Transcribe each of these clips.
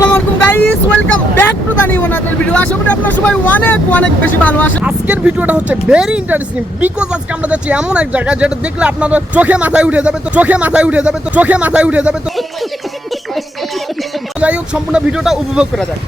আসসালামু আলাইকুম guys, welcome back to the new another video. আশা করি আপনারা সবাই অনেক বেশি ভালো আছেন। আজকের ভিডিওটা হচ্ছে ভেরি ইন্টারেস্টিং বিকজ আজকে আমরা যাচ্ছি এমন এক জায়গায় যেটা দেখলে আপনাদের চোখে মাথায় উঠে যাবে। তো যাই হোক, সম্পূর্ণ ভিডিওটা উপভোগ করা যাক।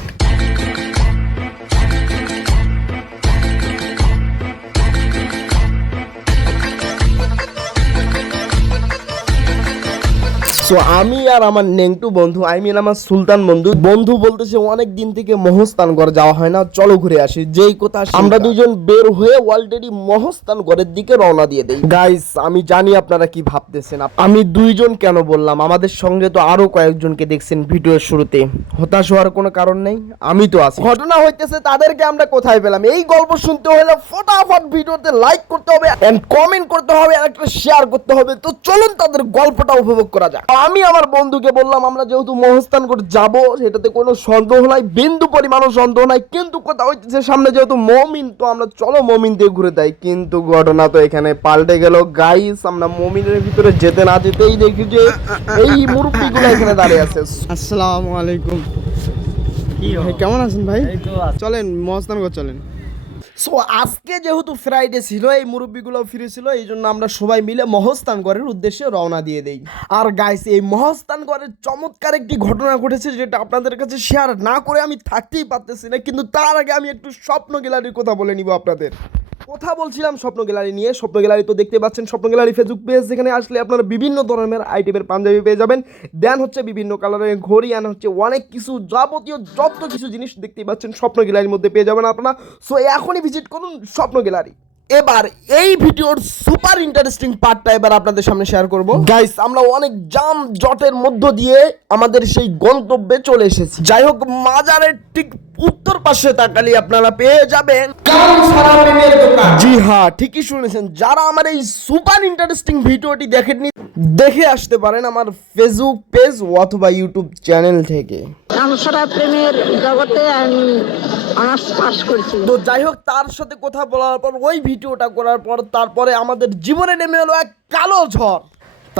সো আমি আর আমার নেংটু বন্ধু, আমার সুলতান বন্ধু বলতেছে অনেক দিন থেকে মহস্থানগড় যাওয়া হয় না, চলো ঘুরে আসি। যেই কথা আমরা দুজন বের হয়ে অলরেডি মহস্থানগড়ের দিকে রওনা দিয়ে দেই। গাইস, আমি জানি আপনারা কি ভাবতেছেন। আমি দুইজন কেন বললাম, আমাদের সঙ্গে তো আরো কয়েকজনকে দেখছেন ভিডিওর শুরুতে। হতাশ হওয়ার কোনো কারণ নেই, আমি তো আছি। ঘটনা হইতেছে তাদেরকে আমরা কোথায় পেলাম। এই গল্প শুনতে হলে ফটাফট ভিডিওতে লাইক করতে হবে এন্ড কমেন্ট করতে হবে, আর একটা শেয়ার করতে হবে। তো চলুন তাদের গল্পটা উপভোগ করা যাক। আমি আমার বন্ধুকে বললাম আমরা যেহেতু মহস্থানগড় যাব, সেটাতে কোনো সন্দেহ নাই, বিন্দু পরিমাণও সন্দেহ নাই। কিন্তু কথা হইতেছে সামনে যেহেতু মমিন, তো আমরা চলো মমিন দিয়ে ঘুরে যাই। কিন্তু ঘটনা তো এখানে পাল্টে গেল গাইস। আমরা মমিনের ভিতরে যেতে না যেতেই দেখি যে এই মুরব্বিগুলো এখানে দাঁড়িয়ে আছে। আসসালামু আলাইকুম, কেমন আছেন ভাই? চলেন মহস্থানগড় চলেন। সো আজকে যেহেতু ফ্রাইডে ছিল, এই মুরব্বিগুলো ফ্রি ছিল, এই জন্য আমরা সবাই মিলে মহস্থানগড়ের উদ্দেশ্যে রওনা দিয়ে দেই। আর গাইস, এই মহস্থানগড়ের চমৎকার একটি ঘটনা ঘটেছে, যেটা আপনাদের কাছে শেয়ার না করে আমি থাকতেই পারতেছি না। কিন্তু তার আগে আমি একটু স্বপ্ন গ্যালারির কথা বলে নিব আপনাদের। কথা বলছিলাম স্বপ্ন গ্যালারি নিয়ে। স্বপ্ন গ্যালারি তো দেখতে পাচ্ছেন, স্বপ্ন গ্যালারি ফেসবুক পেজ, যেখানে আসলে আপনারা বিভিন্ন ধরনের আইটেমের পাঞ্জাবি পেয়ে যাবেন। দেন হচ্ছে বিভিন্ন কালারের ঘড়ি, আন হচ্ছে অনেক কিছু যাবতীয় যত কিছু জিনিস দেখতে পাচ্ছেন স্বপ্ন গ্যালারির মধ্যে পেয়ে যাবেন আপনারা। সো এখনই ভিজিট করুন স্বপ্ন গ্যালারি। এবার এই ভিডিওর সুপার ইন্টারেস্টিং পার্টটা এবার আপনাদের সামনে শেয়ার করব। গাইস, আমরা অনেক জাম জটের মধ্য দিয়ে আমাদের সেই গন্তব্যে চলে এসেছি। যাই হোক, মাজারের ঠিক উত্তর পাশে তাকালে আপনারা পেয়ে যাবেন কাল সারা প্রেমের দোকান। জি হ্যাঁ, ঠিকই শুনেছেন। যারা আমার এই সুপার ইন্টারেস্টিং ভিডিওটি দেখেননি, দেখে আসতে পারেন আমার ফেসবুক পেজ অথবা ইউটিউব চ্যানেল থেকে। সারা প্রেমের জগতে আমি অনার্স পাস করেছি। তো যাই হোক, তার সাথে কথা বলার পর, ওই ভিডিওটা করার পর, তারপরে আমাদের জীবনে নেমে এলো এক কালো ঝড়।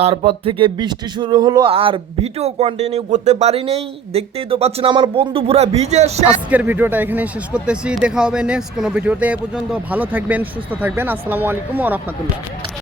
তারপর থেকে বৃষ্টি শুরু হলো, আর ভিডিও কন্টিনিউ করতে পারিনি। দেখতেই তো পাচ্ছেন আমার বন্ধু পুরা ভিজে। আজকের ভিডিওটা এখানেই শেষ করতেছি। দেখা হবে নেক্সট কোনো ভিডিওতে। এ পর্যন্ত ভালো থাকবেন, সুস্থ থাকবেন। আসসালামু আলাইকুম ওয়া রাহমাতুল্লাহ।